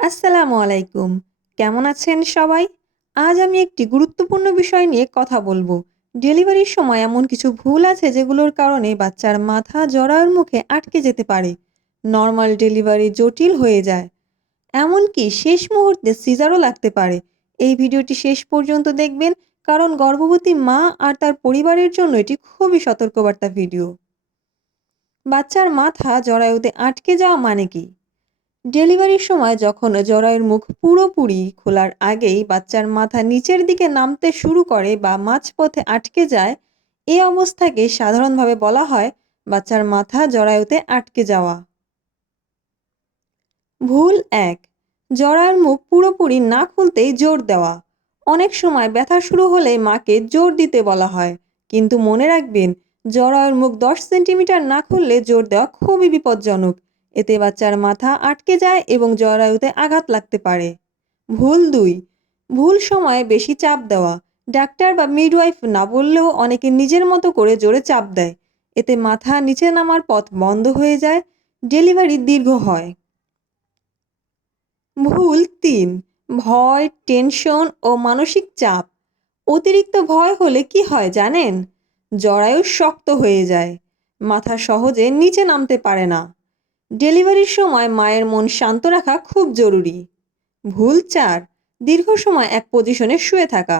আসসালামু আলাইকুম। কেমন আছেন সবাই? আজ আমি একটি গুরুত্বপূর্ণ বিষয় নিয়ে কথা বলবো। ডেলিভারির সময় এমন কিছু ভুল আছে যেগুলোর কারণে বাচ্চার মাথা জরায়ুর মুখে আটকে যেতে পারে। নরমাল ডেলিভারি জটিল হয়ে যায়। এমনকি শেষ মুহূর্তে সিজারও লাগতে পারে। এই ভিডিওটি শেষ পর্যন্ত দেখবেন কারণ গর্ভবতী মা আর তার পরিবারের জন্য এটি খুবই সতর্কবার্তা ভিডিও। বাচ্চার মাথা জরায়ুতে আটকে যাওয়া মানে কি? ডেলিভারির সময় যখন জরায়ুর মুখ পুরোপুরি খোলার আগেই বাচ্চার মাথা নিচের দিকে নামতে শুরু করে বা মাঝপথে আটকে যায়, এই অবস্থাকে সাধারণভাবে বলা হয় বাচ্চার মাথা জরায়ুতে আটকে যাওয়া। ভুল ১, জরায়ুর মুখ পুরোপুরি না খুলতেই জোর দেওয়া। অনেক সময় ব্যথা শুরু হলে মাকে জোর দিতে বলা হয়, কিন্তু মনে রাখবেন জরায়ুর মুখ ১০ সেন্টিমিটার না খুললে জোর দেওয়া খুবই বিপজ্জনক। এতে বাচ্চার মাথা আটকে যায় এবং জরায়ুতে আঘাত লাগতে পারে। ভুল ২, ভুল সময়ে বেশি চাপ দেওয়া। ডাক্তার বা মিডওয়াইফ না বললেও অনেকে নিজের মতো করে জোরে চাপ দেয়। এতে মাথা নিচে নামার পথ বন্ধ হয়ে যায়, ডেলিভারি দীর্ঘ হয়। ভুল ৩, ভয়, টেনশন ও মানসিক চাপ। অতিরিক্ত ভয় হলে কি হয় জানেন? জরায়ু শক্ত হয়ে যায়, মাথা সহজে নিচে নামতে পারে না। ডেলিভারির সময় মায়ের মন শান্ত রাখা খুব জরুরি। ভুল ৪, দীর্ঘ সময় এক পজিশনে শুয়ে থাকা।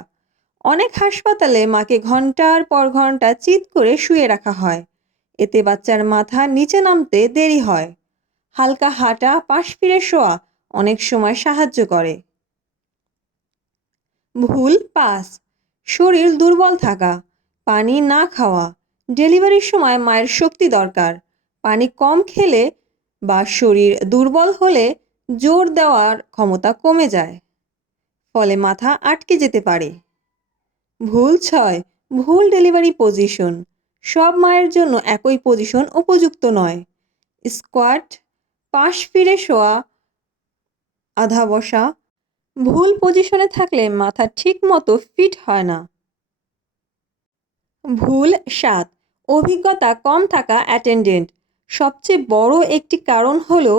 অনেক হাসপাতালে মাকে ঘন্টার পর ঘন্টা চিৎ করে শুয়ে রাখা হয়। এতে বাচ্চার মাথা নিচে নামতে দেরি হয়। হালকা হাঁটা, পাশ ফিরে শোয়া অনেক সময় সাহায্য করে। ভুল ৫, শরীর দুর্বল থাকা, পানি না খাওয়া। ডেলিভারির সময় মায়ের শক্তি দরকার। পানি কম খেলে বা শরীর দুর্বল হলে জোর দেওয়ার ক্ষমতা কমে যায়, ফলে মাথা আটকে যেতে পারে। ভুল ৬, ভুল ডেলিভারি পজিশন। সব মায়ের জন্য একই পজিশন উপযুক্ত নয়। স্কোয়াট, পাশ ফিরে শোয়া, আধা বসা ভুল পজিশনে থাকলে মাথা ঠিকমতো ফিট হয় না। ভুল ৭, অভিজ্ঞতা কম থাকা অ্যাটেন্ডেন্ট। সবচেয়ে বড় একটি কারণ হলো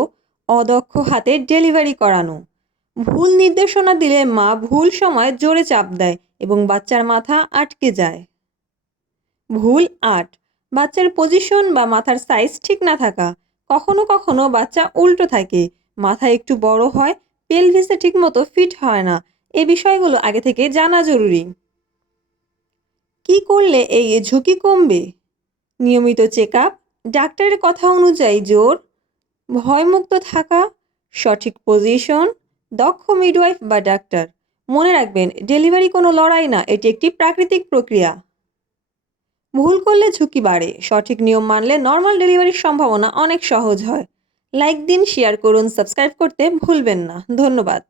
অদক্ষ হাতে ডেলিভারি করানো। ভুল নির্দেশনা দিলে মা ভুল সময় জোরে চাপ দেয় এবং বাচ্চার মাথা আটকে যায়। ভুল ৮, বাচ্চার পজিশন বা মাথার সাইজ ঠিক না থাকা। কখনো কখনো বাচ্চা উল্টো থাকে, মাথা একটু বড় হয়, পেলভিসে ঠিকমতো ফিট হয় না। এই বিষয়গুলো আগে থেকে জানা জরুরি। কি করলে এই ঝুঁকি কমবে? নিয়মিত চেক আপ, ডাক্তারের কথা অনুযায়ী জোর, ভয়মুক্ত থাকা, সঠিক পজিশন, দক্ষ মিডওয়াইফ বা ডাক্তার। মনে রাখবেন ডেলিভারি কোনো লড়াই না, এটি একটি প্রাকৃতিক প্রক্রিয়া। ভুল করলে ঝুঁকি বাড়ে, সঠিক নিয়ম মানলে নর্মাল ডেলিভারির সম্ভাবনা অনেক সহজ হয়। লাইক দিন, শেয়ার করুন, সাবস্ক্রাইব করতে ভুলবেন না। ধন্যবাদ।